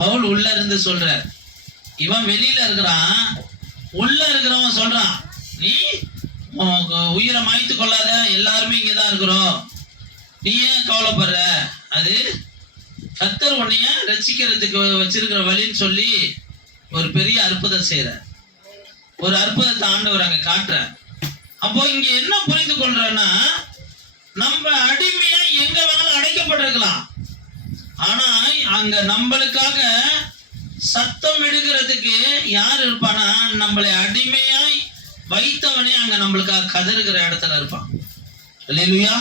பவுல் உள்ள இருந்து சொல்ற, இவன் வெளியில இருக்கிறான், உள்ள இருக்கிறவன் சொல்றான், நீ உயிரை மாய்த்து கொள்ளாத, எல்லாருமே இங்கதான் இருக்கிறோம், நீ ஏன் கவலைப்படுற, அது கர்த்தர் உன்னைய ரட்சிக்கிறதுக்கு வச்சிருக்கிற வழின்னு சொல்லி ஒரு பெரிய அற்புதம் செய்யற, ஒரு அற்புதத்தை ஆண்டவர் அங்க காட்டுற. அப்போ இங்க என்ன புரிந்து கொள்றோம்னா, நம்ம அடிமையா எங்க வேணாலும் அடைக்கப்பட்டிருக்கலாம், ஆனா அங்க நம்மளுக்காக சத்தம் எடுக்கிறதுக்கு யார் இருப்பானா, நம்மளை அடிமையாய் வைத்தவனே அங்க நம்மளுக்காக கதறுகிற இடத்துல இருப்பான். அல்லேலூயா.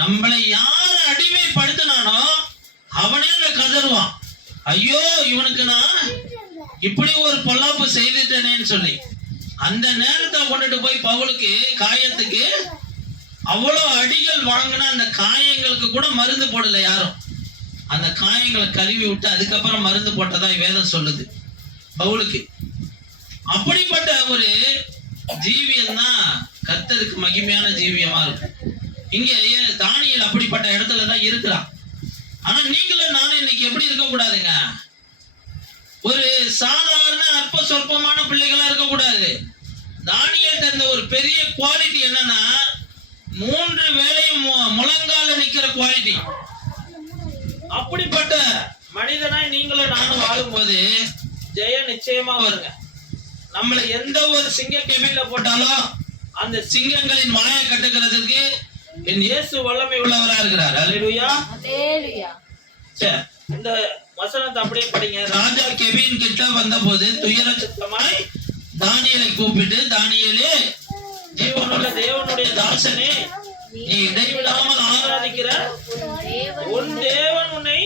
நம்மளை யார் அடிமைப்படுத்தினானோ அவனே அங்க கதறுவான், ஐயோ இவனுக்கு நான் இப்படி ஒரு பொல்லாப்பு செய்துட்டேனேன்னு சொல்லி. அந்த நேரத்தை கொண்டுட்டு போய் பவுலுக்கு காயத்துக்கு அவ்வளவு அடிகள் வாங்கின அந்த காயங்களுக்கு கூட மருந்து போடல யாரும். அந்த காயங்களை கழுவி விட்டு அதுக்கப்புறம் மருந்து போட்டதா வேதம் சொல்லுது பவுலுக்கு. அப்படிப்பட்ட ஒரு ஜீவியம் தான் கர்த்தருக்கு மகிமையான ஜீவியமா இருக்கு. இங்க தானியேல் அப்படிப்பட்ட இடத்துலதான் இருக்கிறான். ஆனா நீங்களும் நானும் இன்னைக்கு எப்படி இருக்க கூடாதுங்க, ஒரு சாதாரண அற்ப சொற்பமான பிள்ளைகளா இருக்க கூடாது. தானியேல் தந்த ஒரு பெரிய குவாலிட்டி என்னன்னா, 3 வேளையும் முழங்கால நிக்கிற குவாலிட்டி. அப்படிப்பட்ட மனிதனாய் நீங்களும் நானும் வாழும்போது ஜெயம் நிச்சயமா வருங்க. நம்மளை எந்த ஒரு சிங்க கெபில போட்டாலும் அந்த சிங்கங்களின் மாயை கட்டுகிறதுக்கு என் இயேசு வல்லமை உள்ளவரா இருக்கிறார். அல்லேலூயா. சரி, இந்த வசனத்தை அப்படியே படிங்க. ராஜா கெபின் கிட்ட வந்த போது துயர சித்தமாய் தானியேலை கூப்பிட்டு, தானியேலே, ஜீவனுள்ள தேவனுடைய தாசனே, நீ இடைவிடாமல் ஆராதிக்கிற உன் தேவன் உன்னை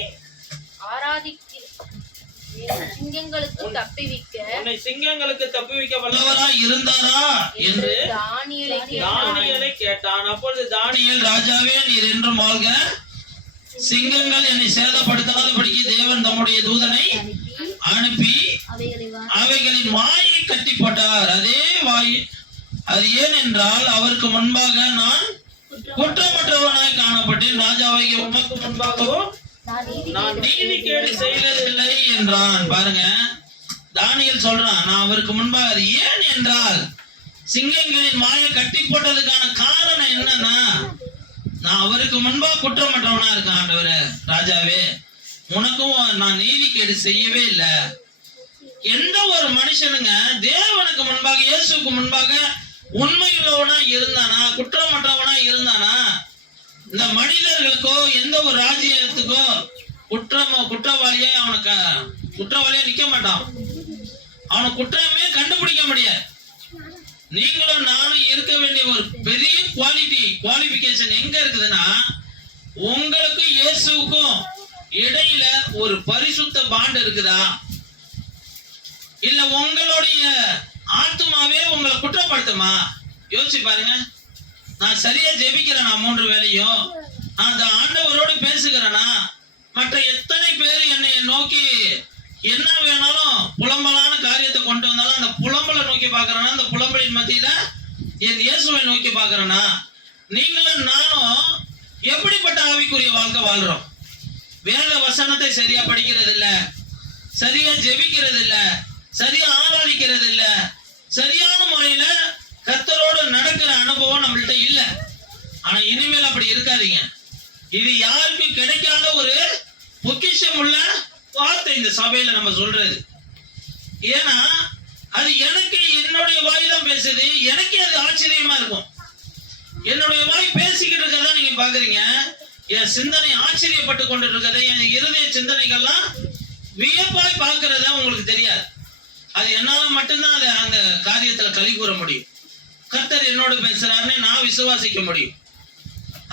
சிங்கங்களுக்கு தப்புவிக்க வல்லவராய் இருந்தாரா என்று தானியேலை கேட்டான். அப்பொழுது தானியேல், ராஜாவே, நீர் என்றும் வாழ்க, சிங்கங்கள் என்னை சேதப்படுத்தாதபடிக்கு தேவன் தம்முடைய தூதனை அனுப்பி அவைகளின் வாயை கட்டி போட்டார். அதே வாய், அது ஏன் என்றால் அவருக்கு முன்பாக நான் குற்றமற்றவனாய் காணப்பட்டேன், ராஜாவாகிய உமக்கு முன்பாகவும் நான் நீதி கேடு செய்ததில்லை என்றான். பாருங்க, தானியேல் சொல்றான், நான் அவருக்கு முன்பாக, அது ஏன் என்றால் சிங்கங்களின் வாயை கட்டி போட்டதுக்கான காரணம் என்னன்னா, நான் அவருக்கு முன்பாக குற்றமற்றவனா இருக்கேன் ஆண்டவரே, ராஜாவே, உனக்கும் நான் நீதி கேடு செய்யவே இல்லை. எந்த ஒரு மனுஷனுங்க தேவனுக்கு முன்பாக, இயேசுக்கு முன்பாக உண்மையுள்ளவனா இருந்தானா, குற்றமற்றவனா இருந்தானா, இந்த மனிதர்களுக்கோ எந்த ஒரு ராஜ்யத்துக்கோ குற்றவாளியா அவனுக்கு குற்றவாளியா நிக்க மாட்டான், அவனை குற்றமே கண்டுபிடிக்க முடியாது. நீங்களும் நானும் இருக்க வேண்டிய ஒரு பெரிய குவாலிஃபிகேஷன் எங்க இருக்குதுன்னா, உங்களுக்கும் இயேசுக்கும் இடையில ஒரு பரிசுத்த பாண்ட் இருக்குதா, இல்ல உங்களுடைய ஆத்மாவே உங்களை குற்றப்படுத்துமா? யோசிச்சு பாருங்க. நான் சரியா ஜெபிக்கிறேனா 3 வேளையும், நான் அந்த ஆண்டவரோடு பேசுகிறேனா, மற்ற எத்தனை பேர் என்னை நோக்கி என்ன வேணாலும் புலம்பலான காரியத்தை கொண்டு வந்தாலும் அந்த புலம்பலை நோக்கி பார்க்கறேனா, அந்த புலம்பலின் மத்தியில என் இயேசுவை நோக்கி பார்க்கறேனா? நீங்களும் நானும் எப்படிப்பட்ட ஆவிக்குரிய வாழ்க்கை வாழ்றோம்? வேத வசனத்தை சரியா படிக்கிறது இல்ல, சரியா ஜெபிக்கிறது இல்ல, சரியா ஆராதிக்கிறது இல்ல, சரியான முறையில கர்த்தரோடு நடக்கிற அனுபவம் நம்மள்ட்ட இல்ல. ஆனா இனிமேல் அப்படி இருக்காதீங்க. இது யாருக்கும் கிடைக்காத ஒரு பொக்கிஷம் உள்ள வார்த்தை இந்த சபையில நம்ம சொல்றது. ஏன்னா அது எனக்கு என்னுடைய வாய் தான் பேசுது, எனக்கே அது ஆச்சரியமா இருக்கும். என்னுடைய வாய் பேசிக்கிட்டு இருக்கதான் நீங்க பாக்குறீங்க, என் சிந்தனை ஆச்சரியப்பட்டு கொண்டு இருக்கிறத, என் இருதய சிந்தனைகள்லாம் வியப்பாய் பார்க்கறத உங்களுக்கு தெரியாது. அது என்னால மட்டும்தான் அதை அந்த காரியத்துல களி கூற முடியும். கர்த்தர் என்னோடு பேசுறாருன்னு நான் விசுவாசிக்க முடியும்.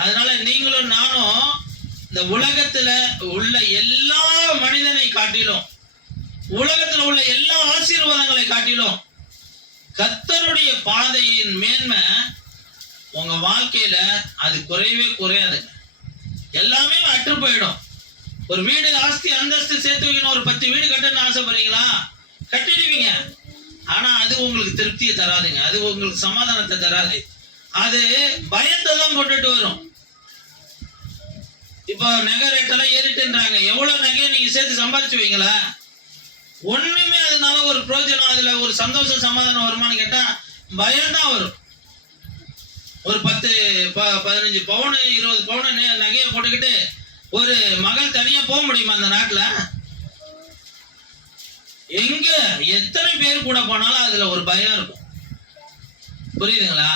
அதனால நீங்களும் நானும் இந்த உலகத்துல உள்ள எல்லா மனிதனை காட்டிலும், உலகத்துல உள்ள எல்லா ஆசீர்வாதங்களை காட்டிலும் கர்த்தருடைய பாதையின் மேன்மை உங்க வாழ்க்கையில அது குறையவே குறையாதுங்க. எல்லாமே அற்று போயிடும். ஒரு வீடு ஆஸ்தி அந்தஸ்து சேர்த்து வைக்கணும், ஒரு 10 வீடு கட்டணும்னு ஆசைப்படுறீங்களா? கட்டிடுவீங்க. ஆனா அது உங்களுக்கு திருப்தியை தராதுங்க, அது உங்களுக்கு சமாதானத்தை தராது, அது பயத்தை தான் கொண்டுட்டு வரும். இப்போ நகை ரேட் எல்லாம் ஏறிட்டுன்றாங்க. எவ்வளவு நகையை நீங்க சேர்த்து சம்பாதிச்சு வைங்களா? ஒண்ணுமே அதனால ஒரு பிரயோஜனம், அதுல ஒரு சந்தோஷம் சமாதானம் வருமானு கேட்டா பயம்தான் வரும். ஒரு 10 15 பவுன் 20 பவுன் நகையை போட்டுக்கிட்டு ஒரு மகள் தனியா போக முடியுமா அந்த நாட்டுல? எங்க எத்தனை பேர் கூட போனாலும் அதுல ஒரு பயம் இருக்கும். புரியுதுங்களா?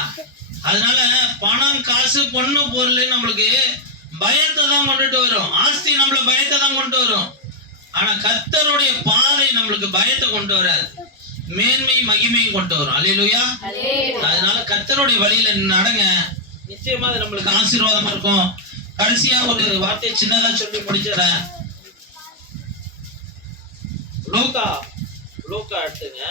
அதனால பணம் காசு பொண்ணு பொருள் நம்மளுக்கு பயத்தை தான் கொண்டுட்டு வரும். ஆஸ்தி நம்மள பயத்தை தான் கொண்டு வரும். ஆனா கர்த்தருடைய பாதை நம்மளுக்கு பயத்தை கொண்டு வராது, மேன்மை மகிமையும் கொண்டு வரும். அல்லேலூயா. அதனால கர்த்தருடைய வழியில நடங்க, நிச்சயமா அது நம்மளுக்கு ஆசீர்வாதமா இருக்கும். கடைசியா ஒரு வார்த்தை சின்னதா சொல்லி முடிச்சிடறேன். லூக்கா எடுத்துங்க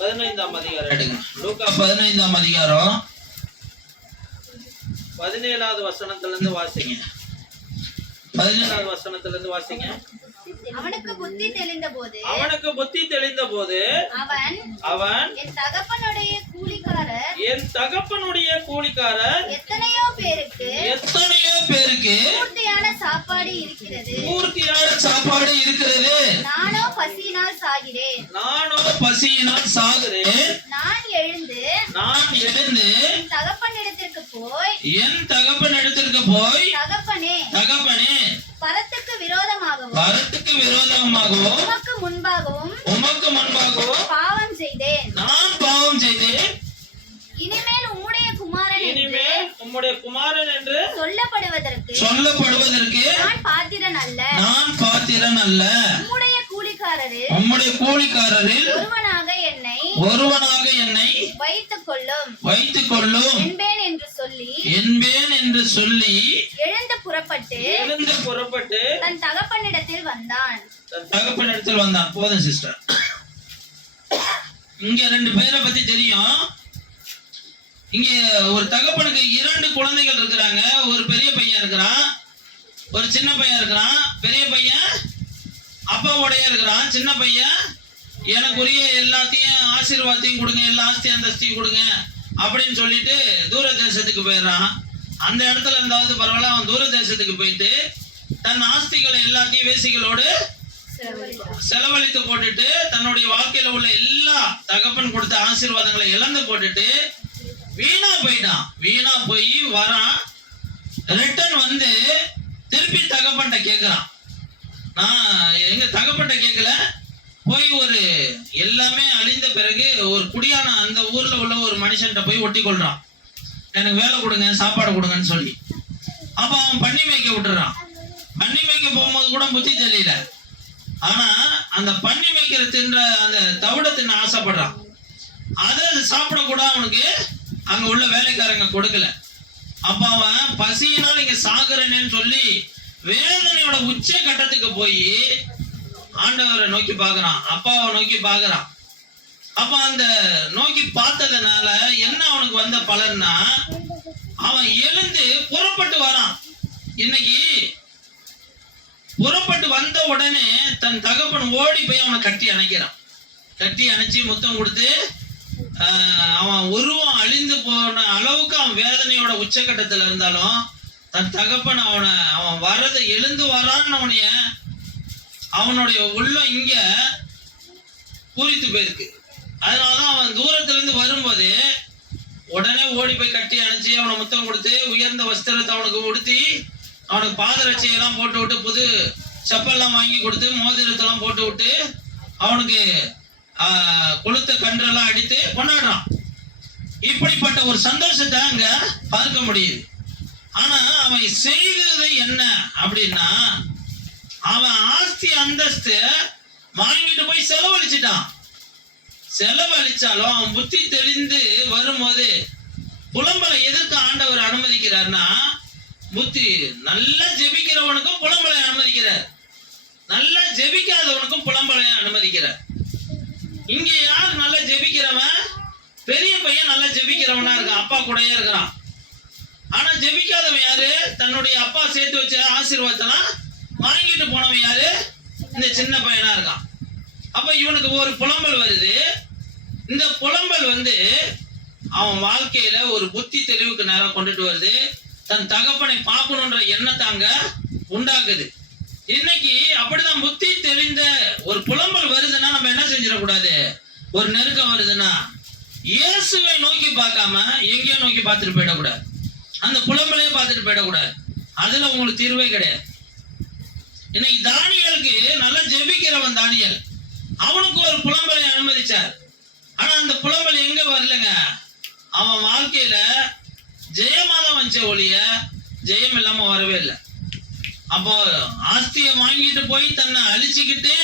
15ஆம் அதிகாரம் எடுங்க. லூக்கா 15ஆம் அதிகாரம் 17வது வசனத்துல இருந்து வாசிங்க. 17வது வசனத்துல இருந்து வாசிங்க. அவனுக்கு புத்தி தெளிந்தபோது அவன் என் தகப்பனுடைய கூலிக்காரர் எத்தனையோ பேருக்கு பூர்த்தியான சாப்பாடு இருக்கிறது, நானோ பசியினால் சாகிறேன். நான் எழுந்து என் தகப்பனிடத்திற்கு போய் தகப்பனே பரத்துக்கு விரோதமாகவும் உமக்கு முன்பாகவும் பாவம் செய்தேன். இனிமேல் உம்முடைய குமாரன் என்று சொல்லப்படுவதற்கு நான் பாத்திரன் அல்ல. உம்முடைய கூலிக்காரரில் ஒருவனாக என்னை வைத்துக் கொள்ளும் என்பேன் என்று சொல்லி எழுந்து புறப்பட்டு தன் தகப்பனிடத்தில் வந்தான். போதும் சிஸ்டர். இங்க 2 பேரை பத்தி தெரியும். இங்க ஒரு தகப்பனுக்கு 2 குழந்தைகள் இருக்கிறாங்க. ஒரு பெரிய பையன் இருக்கிறான், ஒரு சின்ன பையன் இருக்கிறான். பெரிய பையன் அப்பாவோடைய இருக்கிறான். சின்ன பையன் எனக்குரிய எல்லாத்தையும் ஆசீர்வாதத்தையும் கொடுங்க, எல்லா ஆஸ்தி அந்தஸ்தையும் கொடுங்க அப்படின்னு சொல்லிட்டு தூர தேசத்துக்கு போயிடுறான். அந்த இடத்துல இருந்தாவது பரவாயில்ல, அவன் தூர தேசத்துக்கு போயிட்டு தன் ஆஸ்திகளை எல்லாத்தையும் வேசிகளோடு செலவழித்து போட்டுட்டு தன்னுடைய வாழ்க்கையில உள்ள எல்லா தகப்பன் கொடுத்த ஆசீர்வாதங்களை இழந்து போட்டுட்டு வீணா போய் வரான். ரிட்டர்ன் வந்து திருப்பி தகப்பன்ட்ட கேட்கிறான். நான் எங்க தகப்பன்ட்ட கேட்கல, போய் ஒரு எல்லாமே அழிந்த பிறகு ஒரு குடியான அந்த ஊர்ல உள்ள ஒரு மனுஷன்ட்ட போய் ஒட்டி கொள்றான். எனக்கு வேலை கொடுங்க, சாப்பாடு கொடுங்கன்னு சொல்லி. அப்ப அவன் பண்ணி மேய்க்க விட்டுறான். பண்ணி மேய்க்க போகும்போது கூட புத்தி தெரியல. ஆனா அந்த பண்ணி மேய்க்கிற தின்ற அந்த தவிட தின்ன ஆசைப்படுறான். அதை சாப்பிடக்கூட அவனுக்கு அங்க உள்ள வேலைக்காரங்க கொடுக்கல. அப்ப அவன் பசியினால் இங்க சாகுறேன்னு சொல்லி வேதனையோட உச்ச கட்டத்துக்கு போய் ஆண்டவரை நோக்கி பார்க்கறான், அப்பாவை நோக்கி பார்க்கறான். அப்ப அந்த நோக்கி பார்த்ததுனால என்ன அவனுக்கு வந்த பலன்னா, அவன் எழுந்து புறப்பட்டு வரான். இன்னைக்கு புறப்பட்டு வந்த உடனே தன் தகப்பன் ஓடி போய் அவனை கட்டி அணைச்சு முத்தம் கொடுத்து, அவன் உருவம் அழிந்து போன அளவுக்கு அவன் வேதனையோட உச்சக்கட்டத்துல இருந்தாலும் தன் தகப்பன் அவன் வர்றது எழுந்து வரான்னு அவனுடைய உள்ளம் இங்க பூரித்து போயிருக்கு. அதனாலதான் அவன் தூரத்துல இருந்து வரும்போது உடனே ஓடி போய் கட்டி அணைச்சி அவனை முத்தம் கொடுத்து உயர்ந்த வஸ்திரத்தை அவனுக்கு உடுத்தி அவனுக்கு பாதரட்சையெல்லாம் போட்டு விட்டு புது செப்பல்லாம் வாங்கி கொடுத்து மோதிரத்தெல்லாம் போட்டு விட்டு அவனுக்கு கொளுத்த கன்றெல்லாம் அடித்து கொண்டாடுறான். இப்படிப்பட்ட ஒரு சந்தோஷத்தை அங்க பார்க்க முடியுது. ஆனா அவன் செய்தது என்ன அப்படின்னா, அவன் ஆஸ்தி அந்தஸ்து வாங்கிட்டு போய் செலவழிச்சாலும் அவன் புத்தி தெளிந்து வரும்போது புலம்பலை எதற்கு ஆண்டவர் அனுமதிக்கிறார்னா, புத்தி நல்லா ஜெபிக்கிறவனுக்கும் புலம்பலை அனுமதிக்கிறார், நல்லா ஜெபிக்காதவனுக்கும் புலம்பலை அனுமதிக்கிறார். இங்க யார் நல்லா ஜெபிக்கிறவன்? பெரிய பையன் நல்லா ஜெபிக்கிறவனா இருக்கான், அப்பா கூடயே இருக்கிறான். ஆனா ஜெபிக்காதவன் யாரு? தன்னுடைய அப்பா சேர்த்து வச்ச ஆசீர்வாதத்தெல்லாம் வாங்கிட்டு போனவன் யாரு? இந்த சின்ன பையனா இருக்கான். அப்ப இவனுக்கு ஒரு புலம்பல் வருது. இந்த புலம்பல் அவன் வாழ்க்கையில ஒரு புத்தி தெளிவுக்கு நேரம் கொண்டுட்டு வருது. தன் தகப்பனை பார்க்கணுன்ற எண்ணத்தை அங்க உண்டாக்குது. இன்னைக்கு அப்படிதான் புத்தி தெரிந்த ஒரு புலம்பல் வருதுன்னா நம்ம என்ன செஞ்சிடக்கூடாது, ஒரு நெருக்கம் வருதுன்னா இயேசுவை நோக்கி பார்க்காம எங்கேயோ நோக்கி பார்த்துட்டு போயிடக்கூடாது, அந்த புலம்பலையே பார்த்துட்டு போயிடக்கூடாது. அதுல உங்களுக்கு தீர்வே கிடையாது. இன்னைக்கு தானியலுக்கு நல்லா ஜெபிக்கிறவன் தானியல், அவனுக்கு ஒரு புலம்பலை அனுமதிச்சார். ஆனா அந்த புலம்பல் எங்க வரலங்க, அவன் வாழ்க்கையில ஜெயமாதான் வந்துச்ச ஒழிய ஜெயம் இல்லாம வரவே இல்லை. அப்போ ஆஸ்தியை வாங்கிட்டு போய் தன்னை அழிச்சுக்கிட்டு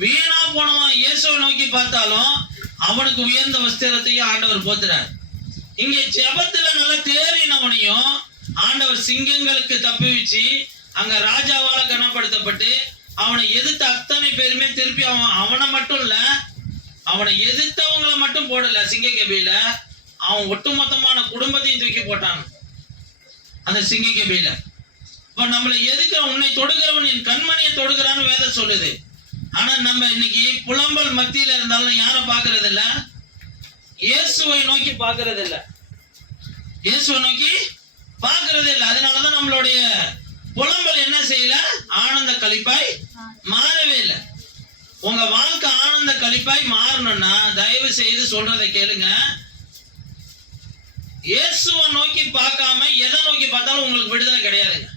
வீணா போனவன் இயேசுவை நோக்கி பார்த்தாலும் அவனுக்கு உயர்ந்த வஸ்திரத்தையும் ஆண்டவர் போத்துறார். இங்கே ஜெபத்துல நல்லா தேறினவனையும் ஆண்டவர் சிங்கங்களுக்கு தப்பி வச்சு அங்க ராஜாவால கனப்படுத்தப்பட்டு அவனை எதிர்த்த அத்தனை பேருமே திருப்பி அவனை மட்டும் இல்ல, அவனை எதிர்த்தவங்களை மட்டும் போடல சிங்க கபில, அவன் ஒட்டுமொத்தமான குடும்பத்தையும் தூக்கி போட்டான் அந்த சிங்க கபில. இப்போ நம்மளை எதுக்குற, உன்னை தொடுகிறவன் என் கண்மணியை தொடுகிறான்னு வேதம் சொல்லுது. ஆனா நம்ம இன்னைக்கு புலம்பல் மத்தியில இருந்தாலும் யாரை பார்க்கறது இல்ல, இயேசுவை நோக்கி பார்க்கறது இல்ல, இயேசுவை நோக்கி பார்க்கறது இல்லை. அதனாலதான் நம்மளுடைய புலம்பல் என்ன செய்யல, ஆனந்த களிப்பாய் மாறவே இல்லை. உங்க வாழ்க்கை ஆனந்த களிப்பாய் மாறணும்னா தயவு செய்து சொல்றதை கேளுங்க. இயேசுவை நோக்கி பார்க்காம எதை நோக்கி பார்த்தாலும் உங்களுக்கு விடுதலை கிடையாதுங்க.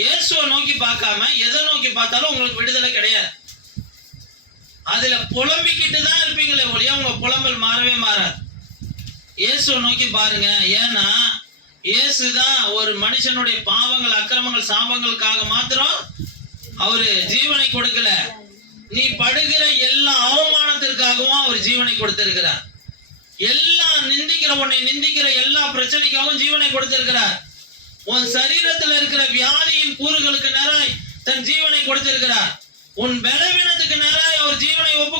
இயேசுவை நோக்கி பார்க்காம எதை நோக்கி பார்த்தாலும் உங்களுக்கு விடுதலை கிடையாது. அதுல புலம்பிக்கிட்டு தான் இருப்பீங்களே ஒழிய உங்க புலம்பல் மாறவே மாறாது. இயேசுவை நோக்கி பாருங்க. ஏன்னா இயேசுதான் ஒரு மனுஷனுடைய பாவங்கள், அக்கிரமங்கள், சாபங்களுக்காக மாத்திரம் அவரு ஜீவனை கொடுக்கல, நீ படுகிற எல்லா அவமானத்திற்காகவும் அவர் ஜீவனை கொடுத்திருக்கிறார். எல்லா உன்னை நிந்திக்கிற எல்லா பிரச்சனைக்காகவும் ஜீவனை கொடுத்திருக்கிறார். உன் சரீரத்தில் இருக்கிற வியாதியின் கூறுகளுக்கு நேராய் தன் ஜீவனை கொடுத்திருக்கிறார். உன் பலவீனத்துக்கு நேராய் அவர் ஜீவனை ஒப்பு